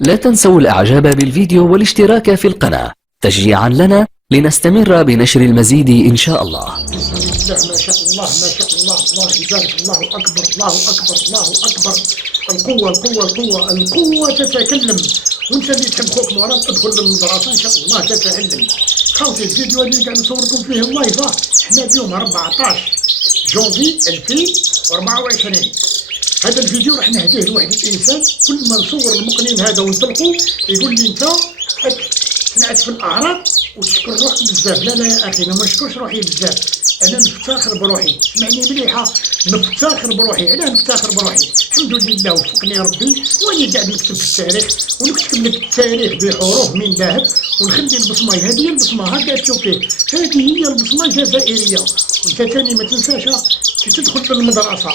لا تنسوا الإعجاب بالفيديو والاشتراك في القناة تشجيعا لنا لنستمر بنشر المزيد إن شاء الله. بسم الله ما شاء الله ما شاء الله، الله يبارك، الله أكبر الله أكبر الله أكبر. القوة القوة القوة القوة تتكلم. وانت اللي تحب خوك مراد ادخل للمدرسة إن شاء الله تتعلم. خوتي الفيديو اللي قاعد نصوركم فيه اللايفات احنا اليوم 14 جونفي 2024. هذا الفيديو راح نهديه لواحد الانسان كل ما نصور المقنين هذا ونطلقوا يقول لي انت تنعس في الاعراض وتشكر روحك بزاف. لا يا اخي انا ما نشكرش روحي بزاف، انا نفتخر بروحي. اسمعني مليحه، نفتخر بروحي. علاه نفتخر بروحي؟ الحمد لله وفقني ربي واني قاعد نكتب في التاريخ ونكتب لك التاريخ بحروف من ذهب ونخلي البصمه. هذه هي البصمه، ها قاعد تشوف فيه، هذه هي البصمه الجزائريه. وانت ثاني ما تنساش كي تدخل للمدرسه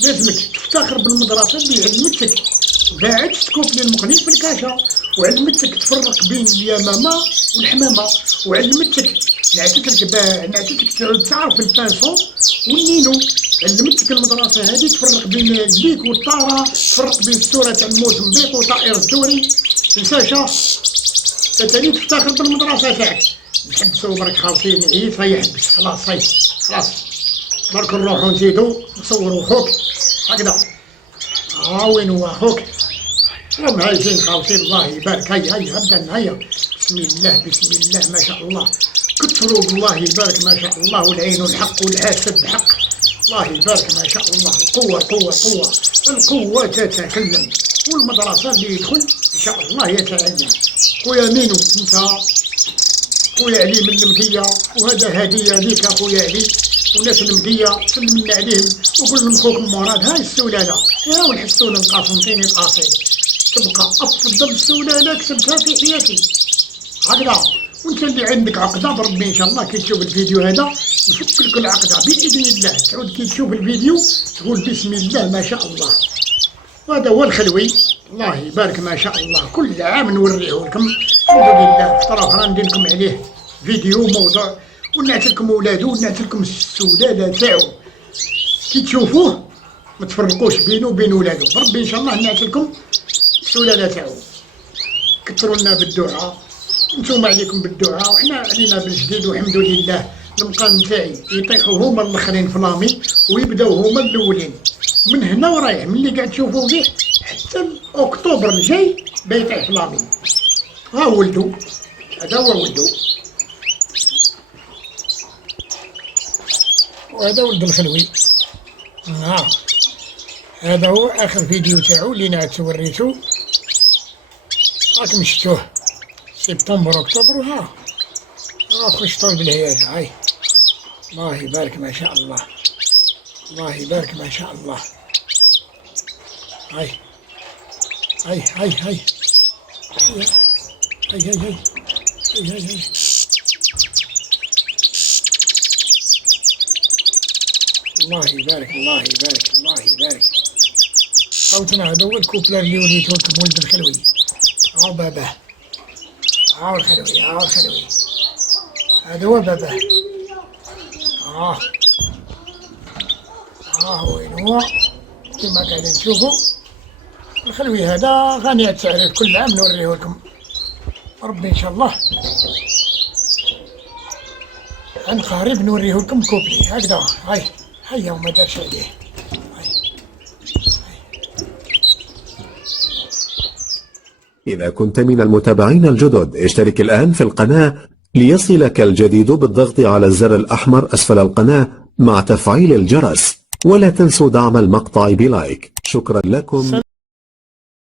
لازمك تفتخر بالمدرسه اللي علمتك باعت تكوب لي المقنين في الكاشة، وعلمتك تفرق بين اليمامة والحمامة، وعلمتك نعتتك تعرف البانسون والنينو. علمتك المدرسة هذه تفرق بين الليك والطارة، تفرق بين السورة تاع موزمبيق وطائر الدوري. تنساش تاني تفتخر بالمدرسة تاعك. نحبسو برك خالصين عييت هيا يحبس خلاص هاي خلاص برك نروحو نزيدو نصورو خوك هكذا. وين هو خوك؟ هم عايشين خالصين الله يبارك. هيا ابدا هيا. بسم الله بسم الله ما شاء الله. كثروا بالله يبارك ما شاء الله. والعين الحق والحاسد حق. الله يبارك ما شاء الله. القوة قوة قوة القوة تتكلم. والمدرسة اللي يدخل ان شاء الله يتعلم. خويا مينو انت خويا علي من المكية، وهذا هدية ليك اخويا علي وناس المكية. سلمنا عليهم وقول لهم خوك مراد هاي السلالة يا والحسون القاسنطيني الاصيل تبقى افضل سلالة كسبتها في حياتي هكذا. وانت اللي عندك عقدة بربي ان شاء الله كي تشوف الفيديو هذا يفك لك العقدة باذن الله. تعود كي تشوف الفيديو تقول بسم الله ما شاء الله. وهذا هو الخلوي الله يبارك ما شاء الله. كل عام نوريه لكم الحمد لله. فترة أخرى ندير لكم عليه فيديو موضوع ونعت لكم ولادو ونعت لكم السلالة تاعو كي تشوفوه ما تفرقوش بينه وبين ولادو. بربي ان شاء الله نعت لكم السلالة تاعو. كثروا لنا بالدعاء، نتوما عليكم بالدعاء وحنا علينا بالجديد. والحمد لله المقام تاعي يطيحوا هما الاخرين في لامي ويبداو هما الاولين من هنا ورايح. من اللي قاعد تشوفوا فيه حتى اكتوبر الجاي بيطيح في لامي. ها ولدو هذا هو ولدو، وهذا ولد الخلوي. هذا هو اخر فيديو تاعو اللي نعت وريتو. راكم شفتوه سبتمبر اكتوبر. ها خش طول بالهياجة. هاي الله يبارك ما شاء الله. الله يبارك ما شاء الله. هاي هاي هاي هاي هاي هاي هاي هاي هاي هاي. الله يبارك الله يبارك الله يبارك. خوتنا هذا هو الكوبلر اللي وريتو لكم ولد الخلوي. هاو باباه، هاو الخلوي، هاو الخلوي، هذا هو باباه. وين هو كما قاعدين تشوفوا الخلوي هذا غني عن التعريف. كل عام نوريه لكم ربي ان شاء الله. عن قريب نوريه لكم كوبلي هكذا. هيا وما دارش عليه. إذا كنت من المتابعين الجدد اشترك الآن في القناة ليصلك الجديد بالضغط على الزر الأحمر أسفل القناة مع تفعيل الجرس، ولا تنسوا دعم المقطع بلايك. شكرا لكم.